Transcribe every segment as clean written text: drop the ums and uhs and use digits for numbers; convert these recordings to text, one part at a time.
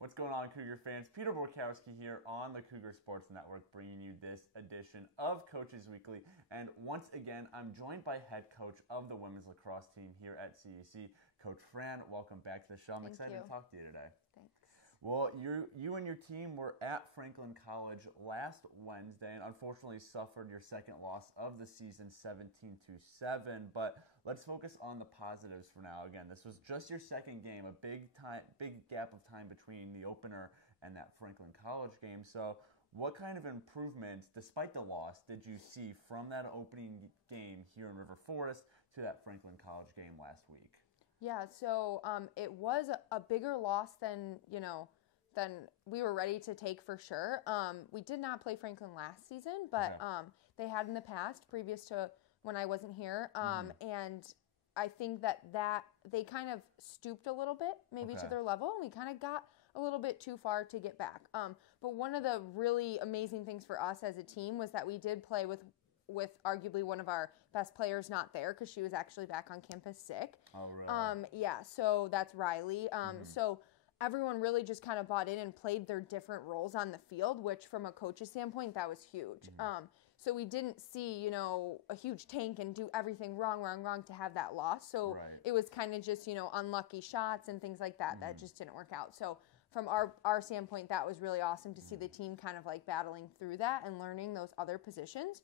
What's going on, Cougar fans? Peter Borkowski here on the Cougar Sports Network, bringing you this edition of Coaches Weekly. And once again, I'm joined by head coach of the women's lacrosse team here at CUC, Coach Fran. Welcome back to the show. I'm excited to talk to you today. Thanks. Well, you and your team were at Franklin College last Wednesday and unfortunately suffered your second loss of the season, 17-7. But let's focus on the positives for now. Again, this was just your second game, a big gap of time between the opener and that Franklin College game. So what kind of improvements, despite the loss, did you see from that opening game here in River Forest to that Franklin College game last week? Yeah, so it was a bigger loss than we were ready to take for sure. We did not play Franklin last season, but they had in the past, previous to when I wasn't here. And I think that they kind of stooped a little bit, maybe to their level, and we kind of got a little bit too far to get back. But one of the really amazing things for us as a team was that we did play with arguably one of our best players not there because she was actually back on campus sick. Oh, really? Yeah, so that's Riley. So everyone really just kind of bought in and played their different roles on the field, which from a coach's standpoint, that was huge. So we didn't see, a huge tank and do everything wrong to have that loss. So it was kind of just, unlucky shots and things like that that just didn't work out. So from our standpoint, that was really awesome to see the team kind of like battling through that and learning those other positions.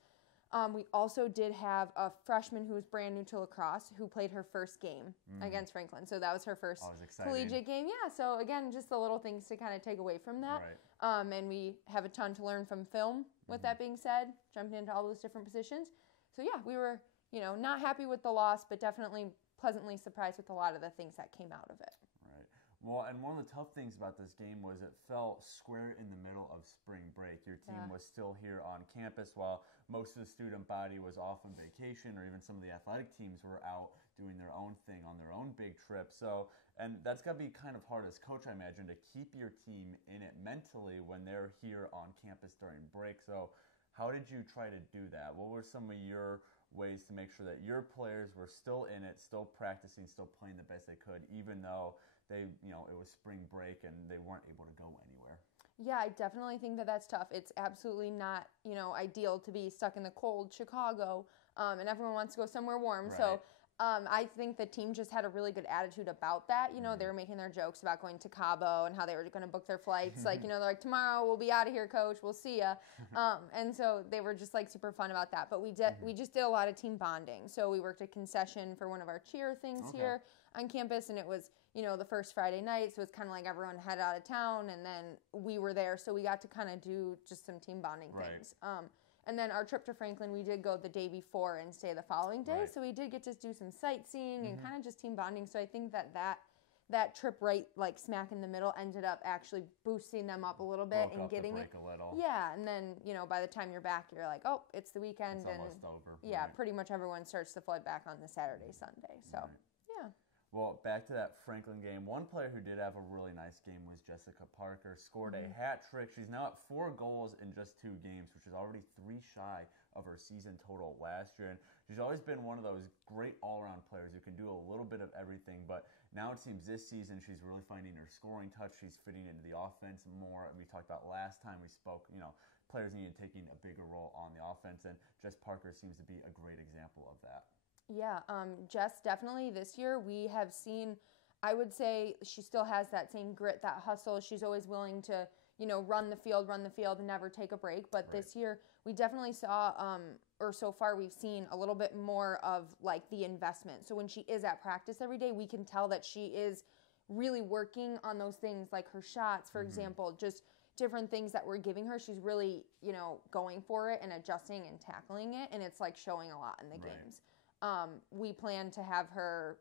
We also did have a freshman who was brand new to lacrosse who played her first game against Franklin. So that was her first collegiate game. Yeah, so again, just the little things to kind of take away from that. And we have a ton to learn from film, with that being said, jumping into all those different positions. So yeah, we were, not happy with the loss, but definitely pleasantly surprised with a lot of the things that came out of it. Right. Well, and one of the tough things about this game was it fell square in the middle of spring break. Your team was still here on campus while most of the student body was off on vacation, or even some of the athletic teams were out doing their own thing on their own big trip. So, and that's got to be kind of hard as coach, I imagine, to keep your team in it mentally when they're here on campus during break. So how did you try to do that? What were some of your ways to make sure that your players were still in it, still practicing, still playing the best they could, even though it was spring break and they weren't able to go anywhere? Yeah, I definitely think that that's tough. It's absolutely not, ideal to be stuck in the cold Chicago, and everyone wants to go somewhere warm. So I think the team just had a really good attitude about that. They were making their jokes about going to Cabo and how they were going to book their flights. Like, they're like, tomorrow we'll be out of here, coach. We'll see ya. And so they were just like super fun about that. But we just did a lot of team bonding. So we worked a concession for one of our cheer things here on campus, and it was, the first Friday night. So it's kind of like everyone headed out of town, and then we were there. So we got to kind of do just some team bonding things. And then our trip to Franklin, we did go the day before and stay the following day. So we did get to do some sightseeing and kind of just team bonding. So I think that trip right like smack in the middle ended up actually boosting them up a little bit and getting it. A little. Yeah, and then, by the time you're back, you're like, oh, it's the weekend. It's almost over. Yeah, pretty much everyone starts to flood back on the Saturday, Sunday. So, yeah. Well, back to that Franklin game. One player who did have a really nice game was Jessica Parker. Scored a hat trick. She's now at 4 goals in just 2 games, which is already 3 shy of her season total last year. And she's always been one of those great all-around players who can do a little bit of everything. But now it seems this season she's really finding her scoring touch. She's fitting into the offense more. And we talked about last time we spoke, players needed taking a bigger role on the offense. And Jess Parker seems to be a great example of that. Yeah, Jess, definitely this year we have seen, I would say she still has that same grit, that hustle. She's always willing to, run the field and never take a break. But this year we definitely saw, or so far we've seen a little bit more of like the investment. So when she is at practice every day, we can tell that she is really working on those things like her shots, for example, just different things that we're giving her. She's really, going for it and adjusting and tackling it. And it's like showing a lot in the games. We plan to have her,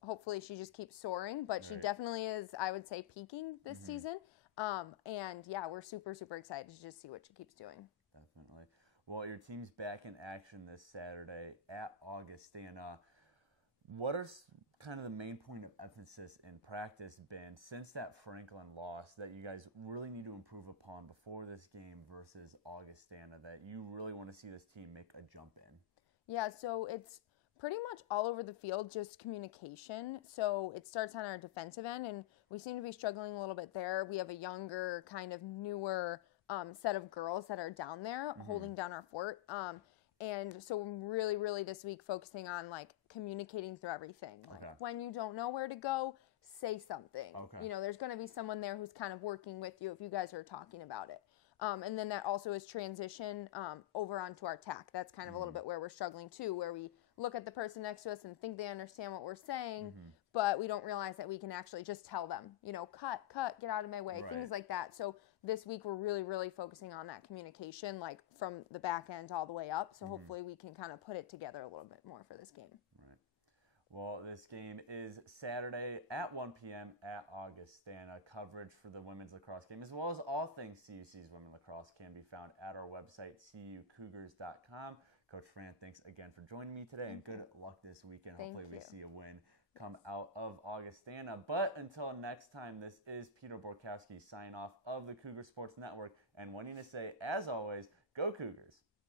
hopefully she just keeps soaring, but she definitely is, I would say, peaking this season. And yeah, we're super, super excited to just see what she keeps doing. Definitely. Well, your team's back in action this Saturday at Augustana. What are kind of the main point of emphasis in practice been since that Franklin loss that you guys really need to improve upon before this game versus Augustana that you really want to see this team make a jump in? Yeah, so it's Pretty much all over the field, just communication. So it starts on our defensive end, and we seem to be struggling a little bit there. We have a younger, kind of newer set of girls that are down there holding down our fort. And so we're really, really this week focusing on like communicating through everything. Like when you don't know where to go, say something. You know, there's going to be someone there who's kind of working with you if you guys are talking about it. And then that also is transition over onto our tack. That's kind of a little bit where we're struggling too, where we look at the person next to us and think they understand what we're saying, but we don't realize that we can actually just tell them, you know, cut, get out of my way, things like that. So this week we're really, really focusing on that communication, like from the back end all the way up. So hopefully we can kind of put it together a little bit more for this game. Right. Well, this game is Saturday at 1 p.m. at Augustana. Coverage for the women's lacrosse game, as well as all things CUC's women's lacrosse, can be found at our website, cucougars.com. Coach Fran, thanks again for joining me today, and good luck this weekend. Hopefully we see a win come out of Augustana. But until next time, this is Peter Borkowski signing off of the Cougar Sports Network and wanting to say, as always, go Cougars.